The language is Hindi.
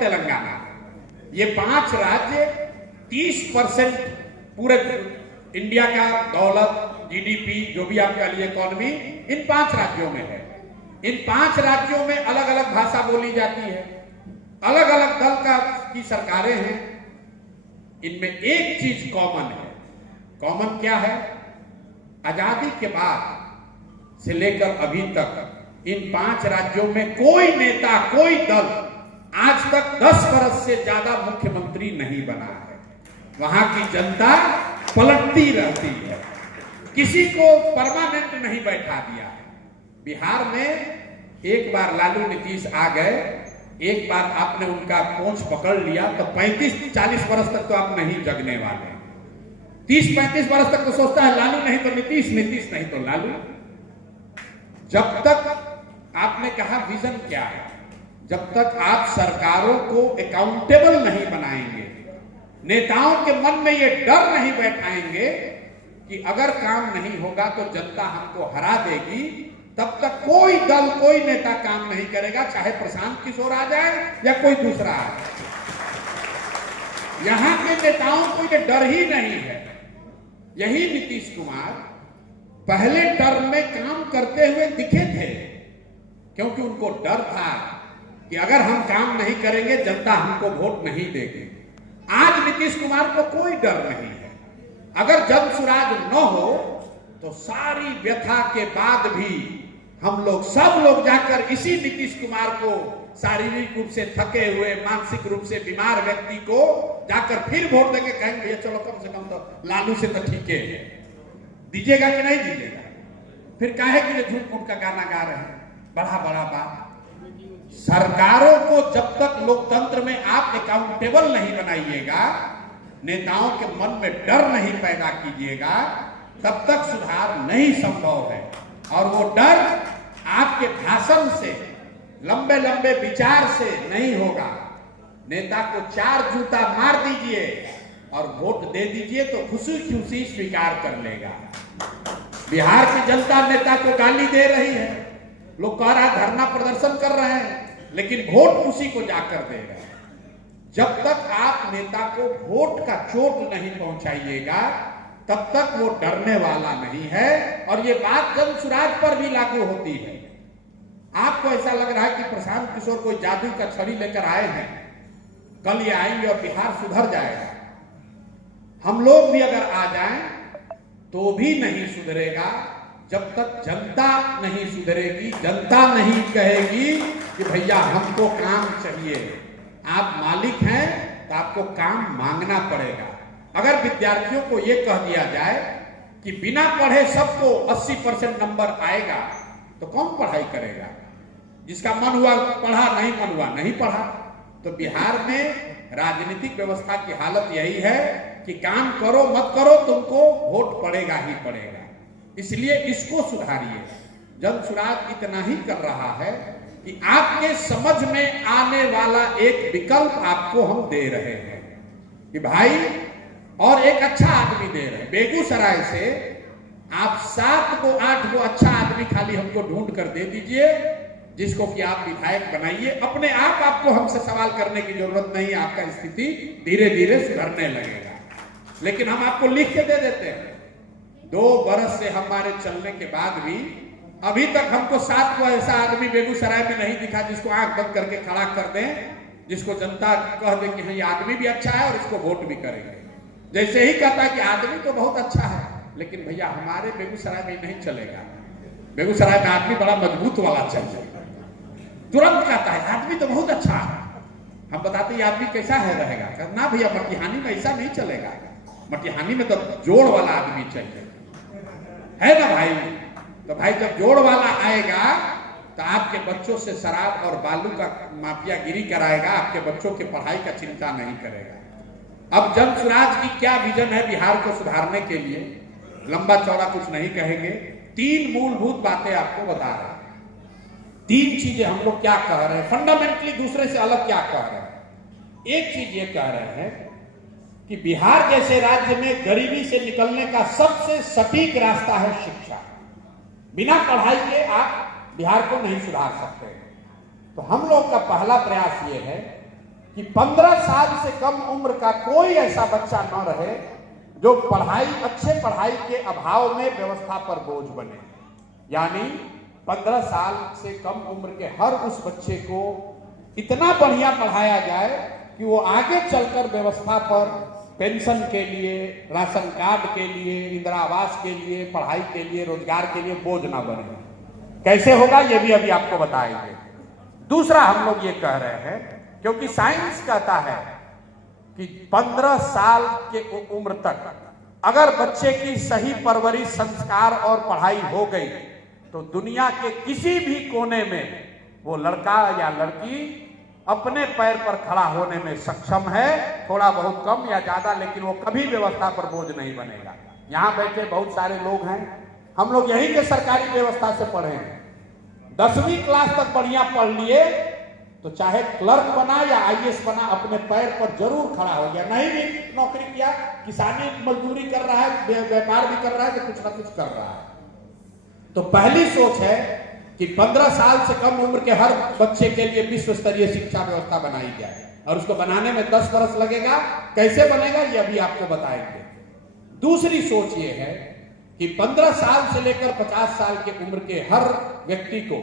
तेलंगाना। ये 5 राज्य 30% पूरे इंडिया का दौलत, जीडीपी, जो भी आप कह लीजिए इकोनॉमी, इन 5 राज्यों में है। इन 5 राज्यों में अलग अलग भाषा बोली जाती है, अलग अलग दल की सरकारें हैं। इनमें एक चीज कॉमन है। कॉमन क्या है? आजादी के बाद से लेकर अभी तक इन 5 राज्यों में कोई नेता, कोई दल आज तक 10 वर्ष से ज्यादा मुख्यमंत्री नहीं बना है। वहां की जनता पलटती रहती है, किसी को परमानेंट नहीं बैठा दिया है। बिहार में एक बार लालू नीतीश आ गए, एक बार आपने उनका पोंछ पकड़ लिया तो 35-40 वर्ष तक तो आप नहीं जगने वाले। 30-35 वर्ष तक तो सोचता है लालू नहीं तो नीतीश, नीतीश नहीं तो लालू। जब तक आपने कहा विजन क्या है, जब तक आप सरकारों को अकाउंटेबल नहीं बनाएंगे, नेताओं के मन में ये डर नहीं बैठाएंगे कि अगर काम नहीं होगा तो जनता हमको हरा देगी, तब तक कोई दल, कोई नेता काम नहीं करेगा, चाहे प्रशांत किशोर आ जाए या कोई दूसरा आ जाए। यहां के नेताओं को ये डर ही नहीं है। यही नीतीश कुमार पहले टर्म में काम करते हुए दिखे थे, क्योंकि उनको डर था कि अगर हम काम नहीं करेंगे जनता हमको वोट नहीं देगी। आज नीतीश कुमार को कोई डर नहीं है। अगर जनसुराज न हो तो सारी व्यथा के बाद भी हम लोग, सब लोग जाकर इसी नीतीश कुमार को, शारीरिक रूप से थके हुए, मानसिक रूप से बीमार व्यक्ति को जाकर फिर वोट देके कहेंगे भैया चलो कम से कम तो लालू से तो ठीक है। दीजिएगा कि नहीं दीजिएगा? फिर काहे के लिए झूठ मूठ का गाना गा रहे हैं, बड़ा बड़ा बात। सरकारों को जब तक लोकतंत्र में आप अकाउंटेबल नहीं बनाइएगा, नेताओं के मन में डर नहीं पैदा कीजिएगा, तब तक सुधार नहीं संभव है। और वो डर आपके भाषण से, लंबे लंबे विचार से नहीं होगा। नेता को 4 जूता मार दीजिए और वोट दे दीजिए तो खुशी खुशी स्वीकार कर लेगा। बिहार की जनता नेता को गाली दे रही है, लोग कह रहा धरना प्रदर्शन कर रहे हैं, लेकिन वोट उसी को जाकर देगा। जब तक आप नेता को वोट का चोट नहीं पहुंचाइएगा, तब तक वो डरने वाला नहीं है। और ये बात जनसुराज पर भी लागू होती है। आपको ऐसा लग रहा है कि प्रशांत किशोर कोई जादू का छड़ी लेकर आए हैं, कल ये आएंगे और बिहार सुधर जाएगा। हम लोग भी अगर आ जाएं तो भी नहीं सुधरेगा जब तक जनता नहीं सुधरेगी, जनता नहीं कहेगी कि भैया हमको काम चाहिए। आप मालिक हैं तो आपको काम मांगना पड़ेगा। अगर विद्यार्थियों को यह कह दिया जाए कि बिना पढ़े सबको 80% नंबर आएगा, तो कौन पढ़ाई करेगा? जिसका मन हुआ पढ़ा, नहीं मन हुआ नहीं पढ़ा। तो बिहार में राजनीतिक व्यवस्था की हालत यही है कि काम करो मत करो तुमको वोट पड़ेगा ही पड़ेगा। इसलिए इसको सुधारिए। जनसुराज इतना ही कर रहा है कि आपके समझ में आने वाला एक विकल्प आपको हम दे रहे हैं कि भाई, और एक अच्छा आदमी दे रहे हैं। बेगूसराय से आप 7 को 8 को अच्छा आदमी खाली हमको ढूंढ कर दे दीजिए, जिसको कि आप विधायक बनाइए। अपने आप आपको हमसे सवाल करने की जरूरत नहीं, आपका स्थिति धीरे धीरे सुधरने लगेगा। लेकिन हम आपको लिख के दे देते हैं। 2 वर्ष से हमारे चलने के बाद भी अभी तक हमको 7 को ऐसा आदमी बेगूसराय में नहीं दिखा जिसको आंख बंद करके खड़ा कर दें, जिसको जनता कह दे कि हाँ ये आदमी भी अच्छा है और इसको वोट भी करेंगे। जैसे ही कहता है कि आदमी तो बहुत अच्छा है, लेकिन भैया हमारे बेगूसराय में नहीं चलेगा। बेगूसराय में आदमी बड़ा मजबूत वाला चाहिए। तुरंत कहता है आदमी तो बहुत अच्छा है। हम बताते हैं आदमी कैसा है रहेगा, ना भैया मटिहानी में ऐसा नहीं चलेगा। मटिहानी में तो जोड़ वाला आदमी चाहिए, है ना भाई? तो भाई जब जोड़ वाला आएगा तो आपके बच्चों से शराब और बालू का माफियागिरी कराएगा, आपके बच्चों की पढ़ाई का चिंता नहीं करेगा। अब जनसुराज की क्या विजन है बिहार को सुधारने के लिए, लंबा चौड़ा कुछ नहीं कहेंगे। 3 मूलभूत बातें आपको बता रहे हैं। 3 चीजें हम लोग क्या कह रहे हैं, फंडामेंटली दूसरे से अलग क्या कह रहे हैं। एक चीज ये कह रहे हैं कि बिहार जैसे राज्य में गरीबी से निकलने का सबसे सटीक रास्ता है शिक्षा। बिना पढ़ाई के आप बिहार को नहीं सुधार सकते। तो हम लोग का पहला प्रयास ये है कि 15 साल से कम उम्र का कोई ऐसा बच्चा न रहे जो अच्छे पढ़ाई के अभाव में व्यवस्था पर बोझ बने। यानी 15 साल से कम उम्र के हर उस बच्चे को इतना बढ़िया पढ़ाया जाए कि वो आगे चलकर व्यवस्था पर पेंशन के लिए, राशन कार्ड के लिए, इंदिरा आवास के लिए, पढ़ाई के लिए, रोजगार के लिए बोझ ना बने। कैसे होगा ये भी अभी आपको बताएंगे। दूसरा हम लोग ये कह रहे हैं, क्योंकि साइंस कहता है कि 15 साल के उम्र तक अगर बच्चे की सही परवरिश, संस्कार और पढ़ाई हो गई तो दुनिया के किसी भी कोने में वो लड़का या लड़की अपने पैर पर खड़ा होने में सक्षम है। थोड़ा बहुत कम या ज्यादा, लेकिन वो कभी व्यवस्था पर बोझ नहीं बनेगा। यहाँ बैठे बहुत सारे लोग हैं, हम लोग यही के सरकारी व्यवस्था से पढ़े हैं। 10वीं क्लास तक बढ़िया पढ़ लिए तो चाहे क्लर्क बना या आईएएस बना, अपने पैर पर जरूर खड़ा हो गया। नहीं भी नौकरी किया, किसानी मजदूरी कर रहा है, व्यापार भी कर रहा है, तो कुछ ना कुछ कर रहा है। तो पहली सोच है कि 15 साल से कम उम्र के हर बच्चे के लिए विश्व स्तरीय शिक्षा व्यवस्था बनाई जाए, और उसको बनाने में 10 वर्ष लगेगा। कैसे बनेगा ये अभी आपको बताएंगे। दूसरी सोच ये है कि 15 साल से लेकर 50 साल की उम्र के हर व्यक्ति को